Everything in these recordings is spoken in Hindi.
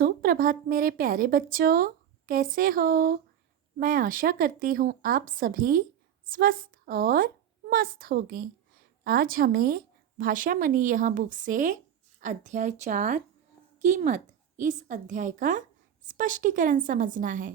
सुप्रभात मेरे प्यारे बच्चों, कैसे हो? मैं आशा करती हूँ आप सभी स्वस्थ और मस्त होंगे। आज हमें भाषा मनी यहाँ बुक से अध्याय 4 कीमत इस अध्याय का स्पष्टीकरण समझना है।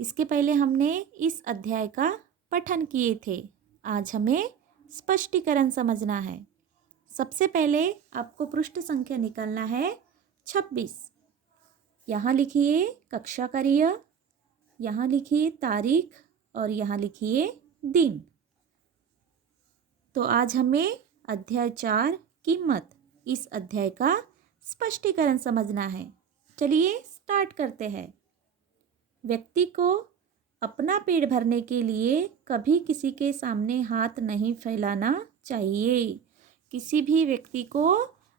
इसके पहले हमने इस अध्याय का पठन किए थे। आज हमें स्पष्टीकरण समझना है। सबसे पहले आपको पृष्ठ संख्या निकालना है 26। यहाँ लिखिए कक्षा कार्य, यहाँ लिखिए तारीख और यहाँ लिखिए दिन। तो आज हमें अध्याय 4 कीमत इस अध्याय का स्पष्टीकरण समझना है। चलिए स्टार्ट करते हैं। व्यक्ति को अपना पेट भरने के लिए कभी किसी के सामने हाथ नहीं फैलाना चाहिए। किसी भी व्यक्ति को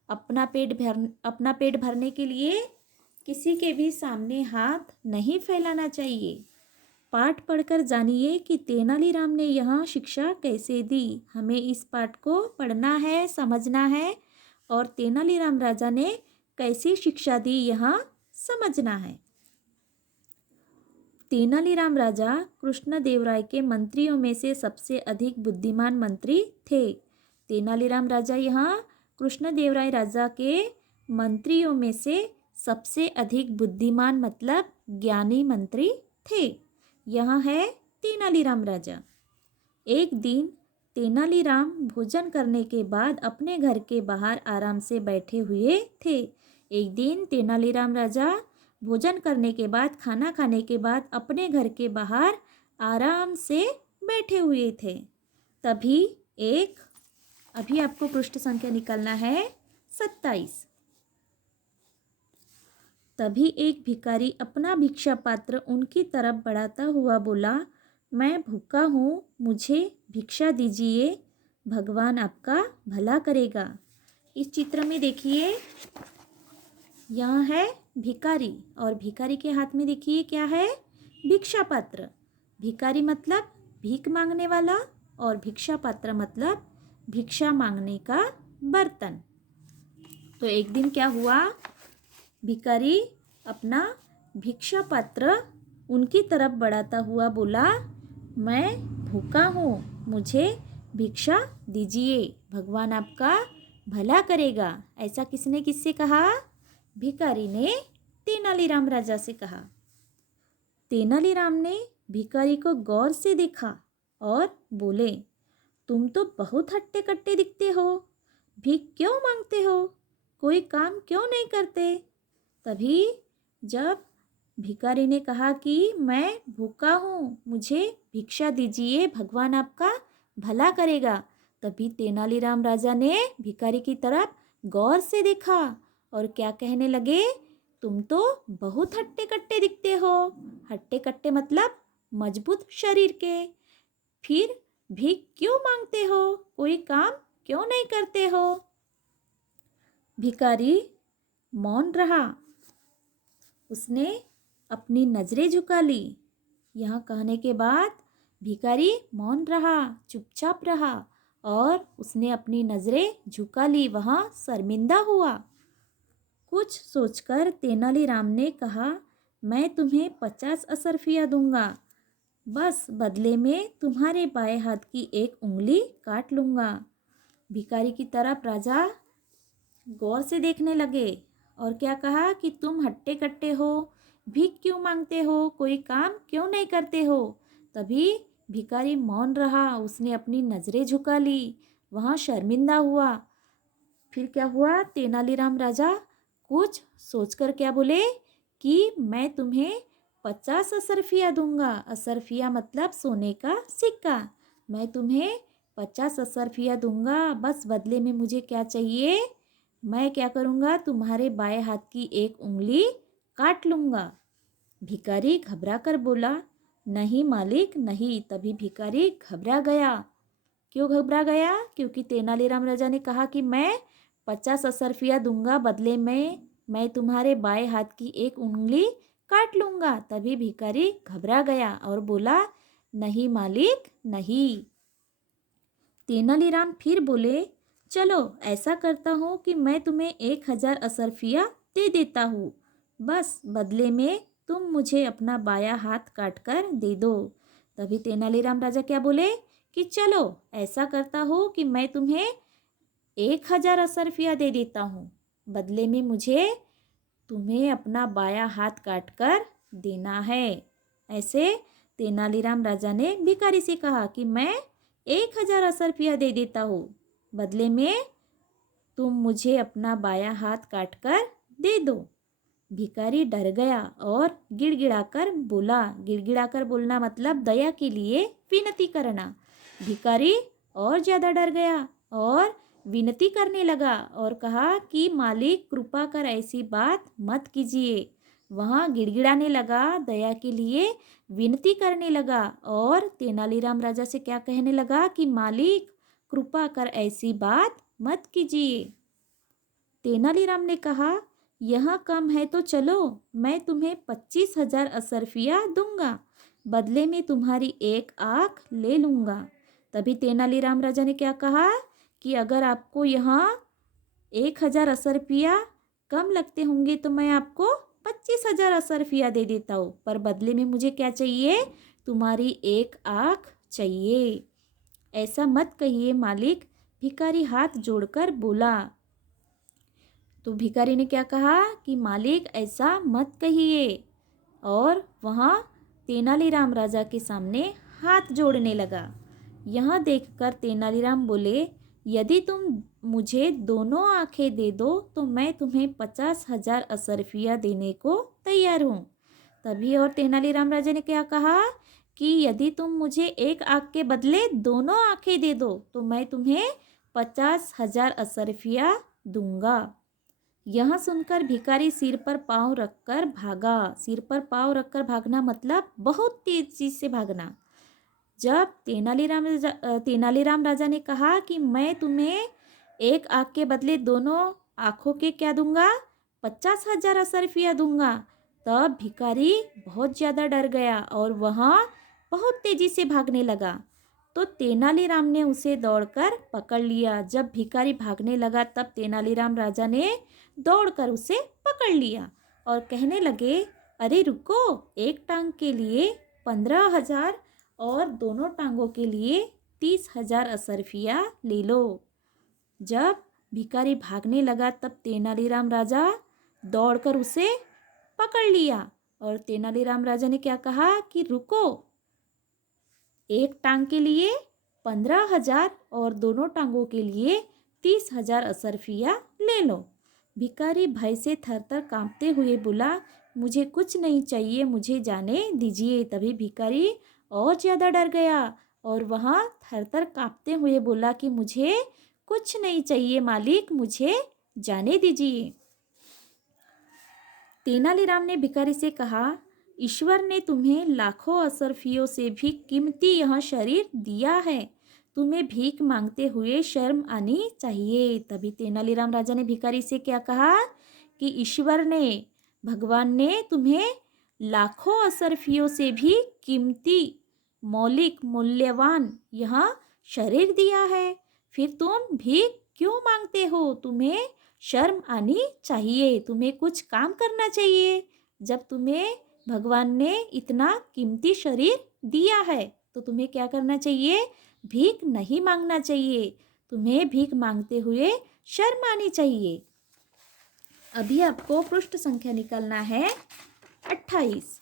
अपना पेट भरने के लिए किसी के भी सामने हाथ नहीं फैलाना चाहिए। पाठ पढ़कर जानिए कि तेनालीराम ने यह शिक्षा कैसे दी। हमें इस पाठ को पढ़ना है, समझना है और तेनालीराम राजा ने कैसी शिक्षा दी यह समझना है। तेनालीराम राजा कृष्णदेवराय के मंत्रियों में से सबसे अधिक बुद्धिमान मंत्री थे। तेनालीराम राजा यहाँ कृष्णदेवराय राजा के मंत्रियों में से सबसे अधिक बुद्धिमान मतलब ज्ञानी मंत्री थे। यहाँ है तेनालीराम राजा। एक दिन तेनालीराम भोजन करने के बाद अपने घर के बाहर आराम से बैठे हुए थे। एक दिन तेनालीराम राजा भोजन करने के बाद, खाना खाने के बाद अपने घर के बाहर आराम से बैठे हुए थे। तभी अभी आपको पृष्ठ संख्या निकालना है 27। तभी एक भिखारी अपना भिक्षा पात्र उनकी तरफ बढ़ाता हुआ बोला, मैं भूखा हूँ, मुझे भिक्षा दीजिए, भगवान आपका भला करेगा। इस चित्र में देखिए, यहाँ है भिखारी और भिखारी के हाथ में देखिए क्या है, भिक्षा पात्र। भिखारी मतलब भीख मांगने वाला और भिक्षा पात्र मतलब भिक्षा मांगने का बर्तन। तो एक दिन क्या हुआ, भिखारी अपना भिक्षा पात्र उनकी तरफ बढ़ाता हुआ बोला, मैं भूखा हूँ, मुझे भिक्षा दीजिए, भगवान आपका भला करेगा। ऐसा किससे कहा? भिखारी ने तेनालीराम राजा से कहा। तेनालीराम ने भिखारी को गौर से देखा और बोले, तुम तो बहुत हट्टे कट्टे दिखते हो, भीख क्यों मांगते हो, कोई काम क्यों नहीं करते? तभी जब भिखारी ने कहा कि मैं भूखा हूँ, मुझे भिक्षा दीजिए, भगवान आपका भला करेगा, तभी तेनालीराम राजा ने भिखारी की तरफ गौर से देखा और क्या कहने लगे, तुम तो बहुत हट्टे कट्टे दिखते हो। हट्टे कट्टे मतलब मजबूत शरीर के, फिर भीख क्यों मांगते हो, कोई काम क्यों नहीं करते हो? भिखारी मौन रहा, उसने अपनी नजरें झुका ली। यह कहने के बाद भिखारी मौन रहा, चुपचाप रहा और उसने अपनी नजरें झुका ली, वहाँ शर्मिंदा हुआ। कुछ सोचकर तेनालीराम ने कहा, मैं तुम्हें 50 असरफियाँ दूंगा, बस बदले में तुम्हारे बाएं हाथ की एक उंगली काट लूँगा। भिखारी की तरफ राजा गौर से देखने लगे और क्या कहा कि तुम हट्टे कट्टे हो, भीख क्यों मांगते हो, कोई काम क्यों नहीं करते हो? तभी भिखारी मौन रहा, उसने अपनी नज़रें झुका ली, वहाँ शर्मिंदा हुआ। फिर क्या हुआ, तेनालीराम राजा कुछ सोचकर क्या बोले कि मैं तुम्हें 50 असरफिया दूंगा। असरफिया मतलब सोने का सिक्का। मैं तुम्हें 50 असरफिया दूंगा, बस बदले में मुझे क्या चाहिए, मैं क्या करूँगा, तुम्हारे बाएं हाथ की एक उंगली काट लूँगा। भिखारी घबरा कर बोला, नहीं मालिक नहीं। तभी भिखारी घबरा गया। क्यों घबरा गया? क्योंकि तेनालीराम राजा ने कहा कि मैं 50 असरफिया दूंगा, बदले में मैं तुम्हारे बाएं हाथ की एक उंगली काट लूँगा। तभी भिखारी घबरा गया और बोला, नहीं मालिक नहीं। तेनालीराम फिर बोले, चलो ऐसा करता हूँ कि मैं तुम्हें 1000 असरफिया दे देता हूँ, बस बदले में तुम मुझे अपना बायां हाथ काट कर दे दो। तभी तेनालीराम राजा क्या बोले कि चलो ऐसा करता हूँ कि मैं तुम्हें 1,000 असरफिया दे देता हूँ, बदले में मुझे तुम्हें अपना बायां हाथ काट कर देना है। ऐसे तेनालीराम राजा ने भिखारी से कहा कि मैं 1,000 असरफिया दे देता हूँ, बदले में तुम मुझे अपना बायां हाथ काट कर दे दो। भिखारी डर गया और गिड़गिड़ाकर बोला। गिड़गिड़ाकर बोलना मतलब दया के लिए विनती करना। भिखारी और ज़्यादा डर गया और विनती करने लगा और कहा कि मालिक कृपा कर ऐसी बात मत कीजिए। वहाँ गिड़गिड़ाने लगा, दया के लिए विनती करने लगा और तेनालीराम राजा से क्या कहने लगा कि मालिक कृपा कर ऐसी बात मत कीजिए। तेनालीराम ने कहा यह कम है तो चलो मैं तुम्हें 25,000 असरफिया दूंगा, बदले में तुम्हारी एक आँख ले लूँगा। तभी तेनालीराम राजा ने क्या कहा कि अगर आपको यहाँ 1,000 असरफिया कम लगते होंगे तो मैं आपको 25,000 असरफिया दे देता हूँ, पर बदले में मुझे क्या चाहिए, तुम्हारी एक आँख चाहिए। ऐसा मत कहिए मालिक, भिखारी हाथ जोड़कर बोला। तो भिखारी ने क्या कहा कि मालिक ऐसा मत कहिए और वहाँ तेनालीराम राजा के सामने हाथ जोड़ने लगा। यह देखकर तेनालीराम बोले यदि तुम मुझे दोनों आंखें दे दो तो मैं तुम्हें 50,000 असरफिया देने को तैयार हूँ। तभी और तेनालीराम राजा ने क्या कहा कि यदि तुम मुझे एक आँख के बदले दोनों आंखें दे दो तो मैं तुम्हें 50,000 असरफिया दूंगा। यह सुनकर भिखारी सिर पर पाँव रखकर भागा। सिर पर पाँव रखकर भागना मतलब बहुत तेजी से भागना। जब तेनालीराम राजा ने कहा कि मैं तुम्हें एक आँख के बदले दोनों आँखों के क्या दूंगा, 50,000 असरफिया दूंगा, तब भिखारी बहुत ज़्यादा डर गया और वहाँ बहुत तेजी से भागने लगा। तो तेनालीराम ने उसे दौड़कर पकड़ लिया। जब भिखारी भागने लगा तब तेनालीराम राजा ने दौड़कर उसे पकड़ लिया और कहने लगे अरे रुको, एक टांग के लिए 15,000 और दोनों टांगों के लिए 30,000 असरफिया ले लो। जब भिखारी भागने लगा तब तेनालीराम राजा दौड़कर उसे पकड़ लिया और तेनालीराम राजा ने क्या कहा कि रुको, एक टांग के लिए 15,000 और दोनों टांगों के लिए 30,000 असरफिया ले लो। भिखारी भय से थरथर कांपते हुए बोला मुझे कुछ नहीं चाहिए, मुझे जाने दीजिए। तभी भिखारी और ज़्यादा डर गया और वहाँ थरथर कांपते हुए बोला कि मुझे कुछ नहीं चाहिए मालिक, मुझे जाने दीजिए। तेनालीराम ने भिखारी से कहा ईश्वर ने तुम्हें लाखों असरफियों से भी कीमती यह शरीर दिया है, तुम्हें भीख मांगते हुए शर्म आनी चाहिए। तभी तेनालीराम राजा ने भिखारी से क्या कहा कि ईश्वर ने, भगवान ने तुम्हें लाखों असरफियों से भी कीमती, मौलिक, मूल्यवान यह शरीर दिया है, फिर तुम भीख क्यों मांगते हो? तुम्हें शर्म आनी चाहिए, तुम्हें कुछ काम करना चाहिए। जब तुम्हें भगवान ने इतना कीमती शरीर दिया है तो तुम्हें क्या करना चाहिए? भीख नहीं मांगना चाहिए, तुम्हें भीख मांगते हुए शर्म आनी चाहिए। अभी आपको पृष्ठ संख्या निकालना है 28।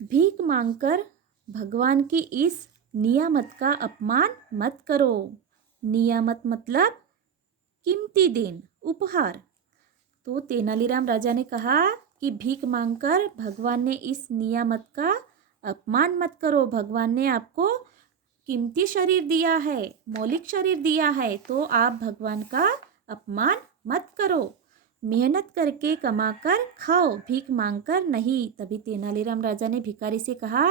भीख मांगकर भगवान की इस नियामत का अपमान मत करो। नियामत मतलब कीमती देन, उपहार। तो तेनालीराम राजा ने कहा कि भीख मांगकर भगवान ने इस नियामत का अपमान मत करो। भगवान ने आपको कीमती शरीर दिया है, मौलिक शरीर दिया है, तो आप भगवान का अपमान मत करो। मेहनत करके कमाकर खाओ, भीख मांगकर नहीं। तभी तेनालीराम राजा ने भिखारी से कहा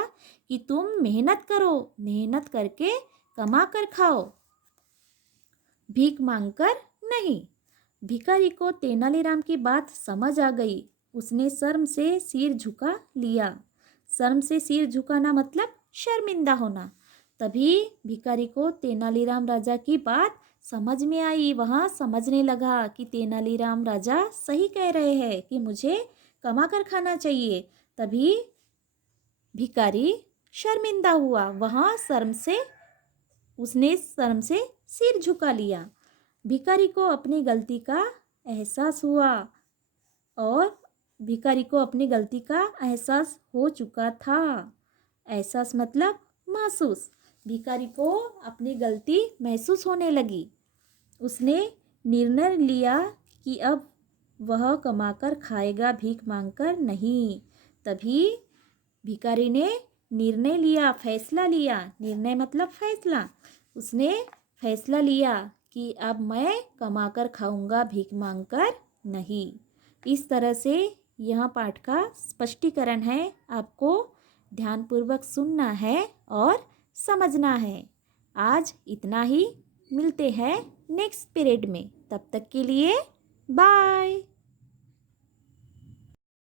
कि तुम मेहनत करो, मेहनत करके कमा कर खाओ, भीख मांगकर नहीं। भिखारी को तेनालीराम की बात समझ आ गई। उसने शर्म से सिर झुका लिया। शर्म से सिर झुकाना मतलब शर्मिंदा होना। तभी भिखारी को तेनालीराम राजा की बात समझ में आई। वह समझने लगा कि तेनालीराम राजा सही कह रहे हैं कि मुझे कमा कर खाना चाहिए। तभी भिखारी शर्मिंदा हुआ। उसने शर्म से सिर झुका लिया। भिखारी को अपनी गलती का एहसास हुआ और भिखारी को अपनी गलती का एहसास हो चुका था। एहसास मतलब महसूस। भिखारी को अपनी गलती महसूस होने लगी। उसने निर्णय लिया कि अब वह कमाकर खाएगा, भीख मांगकर नहीं। तभी भिखारी ने निर्णय लिया, फैसला लिया। निर्णय मतलब फैसला। उसने फैसला लिया कि अब मैं कमाकर खाऊंगा, भीख मांगकर नहीं। इस तरह से यह पाठ का स्पष्टीकरण है। आपको ध्यानपूर्वक सुनना है और समझना है। आज इतना ही। मिलते हैं नेक्स्ट पीरियड में। तब तक के लिए बाय।